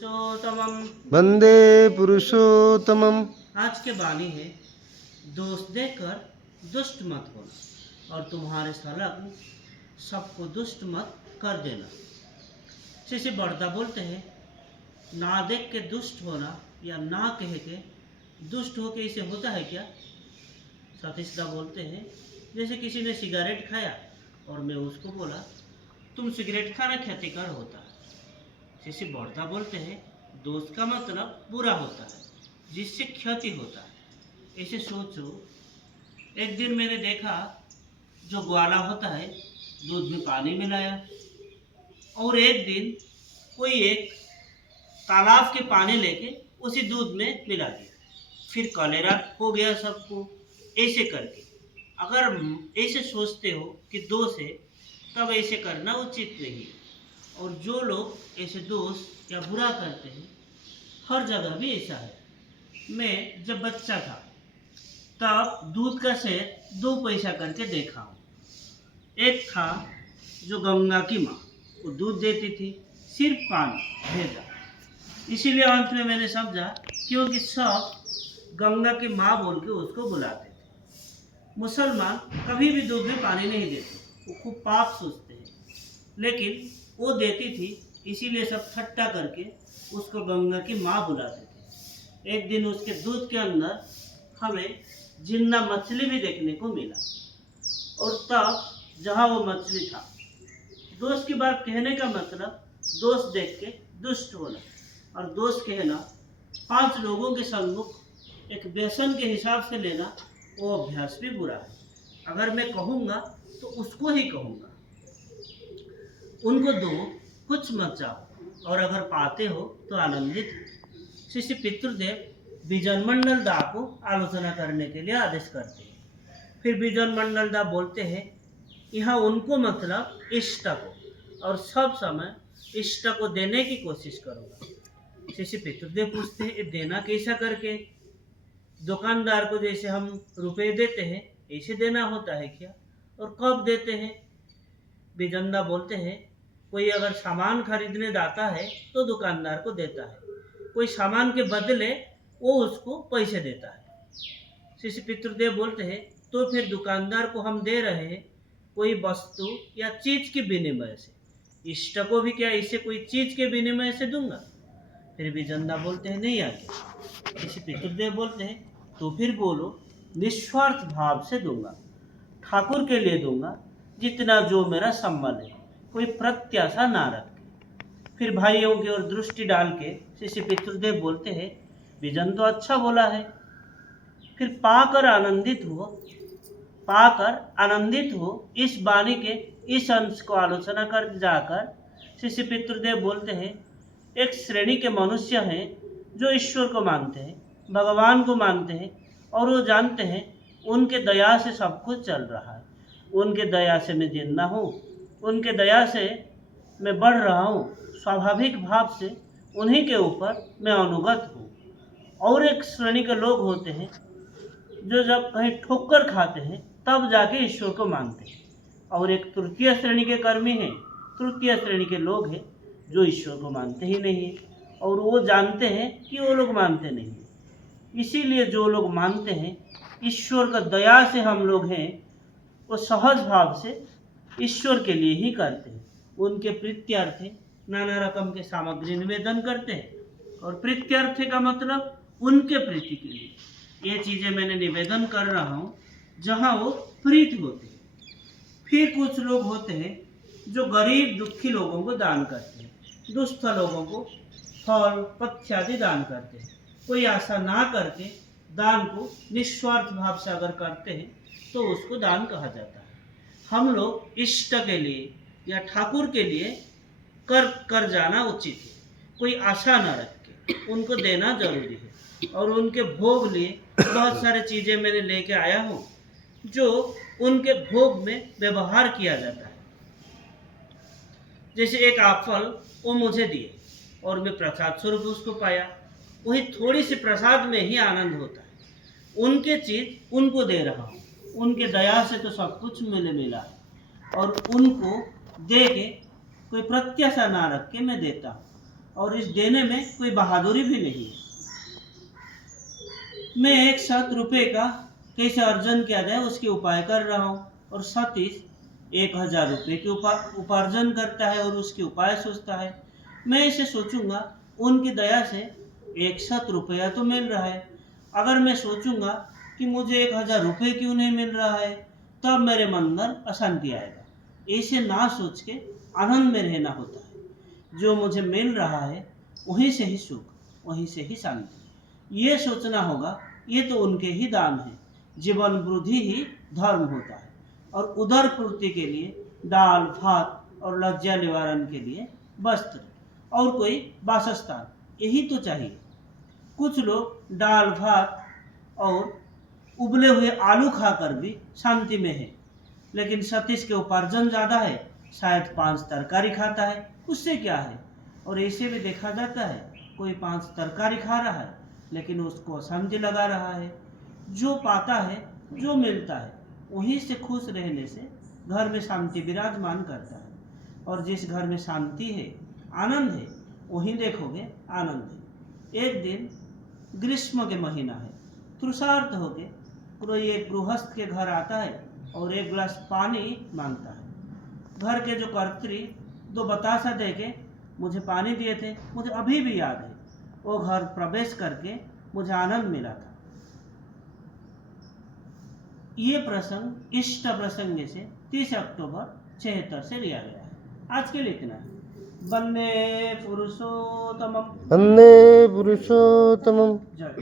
पुरुषोत्तमम वंदे पुरुषोत्तमम। आज के वाणी है, दोष देकर दुष्ट मत होना और तुम्हारे संलग्न सबको दुष्ट मत कर देना। श्री बड़दा बोलते हैं, ना देख के दुष्ट होना या ना कह के दुष्ट हो के इसे होता है क्या। सतीशदा बोलते हैं, जैसे किसी ने सिगरेट खाया और मैं उसको बोला तुम सिगरेट खाना क्षतिकर होता है। श्री बड़दा बोलते हैं, दोष का मतलब बुरा होता है जिससे क्षति होता है। ऐसे सोचो, एक दिन मैंने देखा जो ग्वाला होता है दूध में पानी मिलाया, और एक दिन कोई एक तालाब के पानी लेके उसी दूध में मिला दिया, फिर कलेरा हो गया सबको। ऐसे करके अगर ऐसे सोचते हो कि दोष है तब ऐसे करना उचित नहीं है। और जो लोग ऐसे दोष या बुरा करते हैं, हर जगह भी ऐसा है। मैं जब बच्चा था तब दूध का शेर 2 पैसा करके देखा हूँ। एक था जो गंगा की माँ, वो दूध देती थी, सिर्फ पानी भेजा। इसीलिए अंत में मैंने समझा, क्योंकि सब गंगा की माँ बोल के उसको बुलाते थे। मुसलमान कभी भी दूध में पानी नहीं देते, वो खूब पाप सोचते हैं, लेकिन वो देती थी, इसीलिए सब ठट्टा करके उसको गंगा की माँ बुलाते थे। एक दिन उसके दूध के अंदर हमें जिंदा मछली भी देखने को मिला, और तब जहाँ वो मछली था। दोष की बात कहने का मतलब दोष देख के दुष्ट होना, और दोष कहना 5 लोगों के सम्मुख एक व्यसन के हिसाब से लेना, वो अभ्यास भी बुरा है। अगर मैं कहूँगा तो उसको ही कहूँगा, उनको दो, कुछ मत जाओ, और अगर पाते हो तो आनंदित हो। श्री पितृदेव बिजन मंडल दा को आलोचना करने के लिए आदेश करते हैं। फिर बिजन मंडल दा बोलते हैं, यहाँ उनको मतलब इष्ट को, और सब समय इष्ट को देने की कोशिश करूँगा। श्री पितृदेव पूछते हैं, ये देना कैसा करके? दुकानदार को जैसे हम रुपए देते हैं ऐसे देना होता है क्या, और कब देते हैं? बिजंदा बोलते हैं, कोई अगर सामान खरीदने जाता है तो दुकानदार को देता है, कोई सामान के बदले वो उसको पैसे देता है। श्री पितृदेव बोलते हैं, तो फिर दुकानदार को हम दे रहे हैं कोई वस्तु या चीज के विनिमय से, इष्ट को भी क्या इसे कोई चीज के विनिमय से दूंगा? फिर बिजंदा बोलते हैं, नहीं आगे। श्री पितृदेव बोलते हैं, तो फिर बोलो, निस्वार्थ भाव से दूंगा, ठाकुर के लिए दूंगा, जितना जो मेरा संबल है, कोई प्रत्याशा ना रखे। फिर भाइयों की ओर दृष्टि डाल के श्री पितृदेव बोलते हैं, विजन तो अच्छा बोला है, फिर पाकर आनंदित हो इस वाणी के इस अंश को आलोचना कर जाकर श्री पितृदेव बोलते हैं, एक श्रेणी के मनुष्य हैं जो ईश्वर को मानते हैं, भगवान को मानते हैं, और वो जानते हैं उनके दया से सब कुछ चल रहा है, उनके दया से मैं जिंदा हूँ, उनके दया से मैं बढ़ रहा हूँ, स्वाभाविक भाव से उन्हीं के ऊपर मैं अनुगत हूँ। और एक श्रेणी के लोग होते हैं जो जब कहीं ठोकर खाते हैं तब जाके ईश्वर को मानते हैं, और एक तृतीय श्रेणी के कर्मी हैं, तृतीय श्रेणी के लोग हैं जो ईश्वर को मानते ही नहीं है, और वो जानते हैं कि वो लोग मानते नहीं हैं। इसीलिए जो लोग मानते हैं ईश्वर का दया से हम लोग हैं, वो सहज भाव से ईश्वर के लिए ही करते हैं। उनके प्रीत्यर्थे नाना रकम के सामग्री निवेदन करते हैं, और प्रीत्यर्थे का मतलब उनके प्रीति के लिए ये चीज़ें मैंने निवेदन कर रहा हूँ जहाँ वो प्रीत होते हैं। फिर कुछ लोग होते हैं जो गरीब दुखी लोगों को दान करते हैं, दुष्ट लोगों को फल पथ्य आदि दान करते हैं। कोई आशा ना करके दान को निस्वार्थ भाव से अगर करते हैं तो उसको दान कहा जाता है। हम लोग इष्ट के लिए या ठाकुर के लिए कर जाना उचित है, कोई आशा ना रख के उनको देना जरूरी है। और उनके भोग लिए बहुत सारे चीज़ें मैंने लेके आया हूँ जो उनके भोग में व्यवहार किया जाता है। जैसे एक एप्पल वो मुझे दिए और मैं प्रसाद स्वरूप उसको पाया, वही थोड़ी सी प्रसाद में ही आनंद होता है। उनके चीज उनको दे रहा हूँ, उनके दया से तो सब कुछ मिला, और उनको दे के कोई प्रत्याशा ना रख के मैं देता हूँ। और इस देने में कोई बहादुरी भी नहीं है। मैं 100 रुपये का कैसे अर्जन किया जाए उसके उपाय कर रहा हूँ, और सतीश 1000 रुपये की उपार्जन करता है और उसके उपाय सोचता है। मैं इसे सोचूंगा, उनकी दया से 100 रुपया तो मिल रहा है। अगर मैं सोचूंगा कि मुझे 1000 रुपये क्यों नहीं मिल रहा है, तब मेरे मन में अशांति आएगा। ऐसे ना सोच के आनंद में रहना होता है। जो मुझे मिल रहा है वहीं से ही सुख, वहीं से ही शांति। ये सोचना होगा ये तो उनके ही दान है। जीवन वृद्धि ही धर्म होता है, और उदर पूर्ति के लिए दाल भात और लज्जा निवारण के लिए वस्त्र और कोई वासस्थान, यही तो चाहिए। कुछ लोग दाल भात और उबले हुए आलू खाकर भी शांति में है, लेकिन सतीश के उपार्जन ज़्यादा है, शायद 5 तरकारी खाता है, उससे क्या है। और ऐसे भी देखा जाता है, कोई 5 तरकारी खा रहा है लेकिन उसको अशांति लगा रहा है। जो पाता है, जो मिलता है, वहीं से खुश रहने से घर में शांति विराजमान करता है। और जिस घर में शांति है, आनंद है, वहीं देखोगे आनंद है। एक दिन ग्रीष्म के महीना है, तृषार्त होके कोई एक गृहस्थ के घर आता है और एक गिलास पानी मांगता है। घर के जो कर्त्री 2 बतासा दे के मुझे पानी दिए थे, मुझे अभी भी याद है। वो घर प्रवेश करके मुझे आनंद मिला था। ये प्रसंग इष्ट प्रसंग से 30 अक्टूबर 76 से लिया गया है। आज के लिए इतना है। वंदे पुरुषोत्तमम। वन्दे पुरुषोत्तमम्। जय।